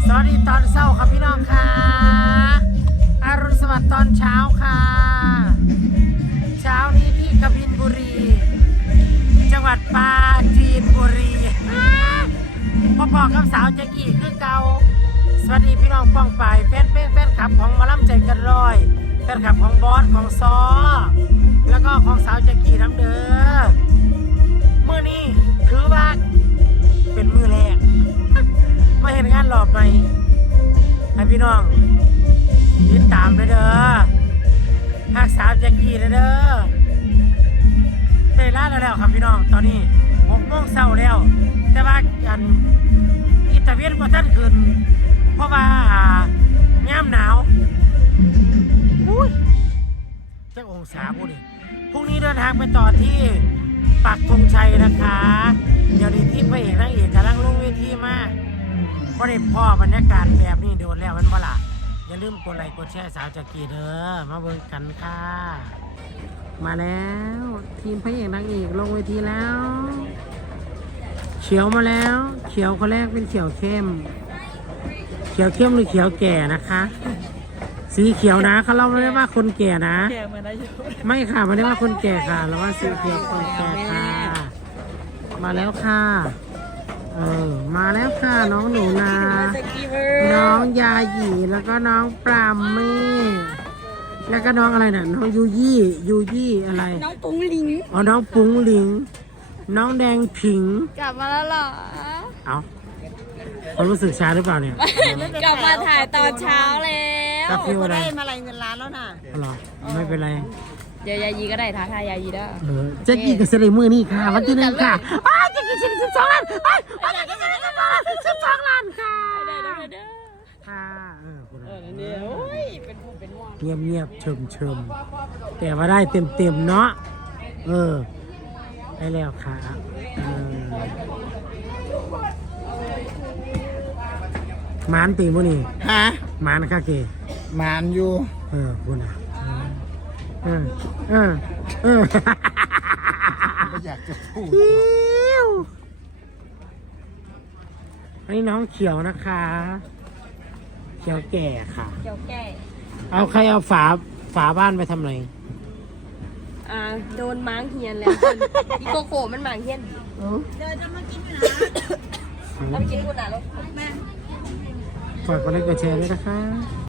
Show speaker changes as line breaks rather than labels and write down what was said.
วัสดีตอนเช้าครับพี่น้องค่ะอรุณสวัสดิ์ตอนเช้าค่ะเช้านี้ที่กบินบุรีจังหวัดปราจีนบุรีพ่อบอกกับสาวแจ็กกี้คือเก่าสวัสดีพี่น้องป้องไปแฟนคลับของหมอลำใจกันร้อยแฟนคลับของบอสของซอแล้วก็ของสาวแจ็กกี้น้ำเด้อมื้อนี้ถือว่าเป็นมื้อแรกมาเห็นงานหลอบไหมให้พี่น้องติดตามเลยเด้อฮักสาวแจ็กกี้เลยเด้อเตยล่าแล้วครับพี่น้องตอนนี้6 โมงเช้าแล้วแต่ว่าอิตาเวียนกว่าท่านขึ้นเพราะว่าย่ำหนาวอุ้ยจักองศาพูดดิพรุ่งนี้เดินทางไปต่อที่ปักธงชัยนะคะเดี๋ยวนี้ที่พระเอกนางเอกกำลังลงเวทีมากเพราะได้พ่อบรรยากาศแบบนี้โดนแล้วมันบ่ล่ะอย่าลืมกดไลค์กดแชร์สาวแจ็กกี้เด้อมาเบิ่งกันค่ะมาแล้วทีมพระเอกนางเอกลงเวทีแล้วเขียวมาแล้วเขียวคนแรกเป็นเขียวเข้มเขียวเข้มหรือเขียวแก่นะคะสีเขียวนะเขาเล่าไม่ได้ว่าคนแก่นะไม่ค่ะไม่ได้ว่าคนแก่ค่ะเราว่าสีเขียวคนแก่ค่ะมาแล้วค่ะมาแล้วค่ะน้องหนูนาน้องยาหยีแล้วก็น้องปรามเม่แล้วก็น้องอะไรน่ะน้องยูยี่อะไร
น้องปุ้งลิง
อ๋อน้องปุ้งลิงน้องแดงผิง
กลับมาแล้วเหรอ
เอาเขารู้สึกช้าหรือเปล่าเนี่ย
กลับมาถ่ายตอนเช้าแล้ว
ก็ได้
มาอะไรเงินล้านแล้วน่ะ
หรอไม่เป็นไร
เดี๋ยวยายีก็ได้ท้าทายยายีได้
เจ๊กี้กับเซรีมือนี่ค่ะวันที่1ค่ะเจ๊กี้12 ล้าน12 ล้านค่ะค่ะ
เดี๋ยวเป็นผู้เป็นม่วง
เงียบเชิมแต่ว่าได้เต็มเนาะได้แล้วค่ะมานตีมุนี่
ฮะ
มานค่ะเก
มานอยู่
คุณอ่ะ
ไม่อยากจะพูด
อันนี้น้องเขียวนะคะเขียวแก่ค่ะ
เขียวแก่
เอาใครเอาฝาบ้านไปทำไร
โดนม้างเฮียนแล้วพี่โกโก้มันม้างเฮียนเดี๋ยวจะมากินอยู่นะแล้วไปกินคุณน่ะรถแม่
ฝากกดไลค์กดแชร์ด้วยนะคะ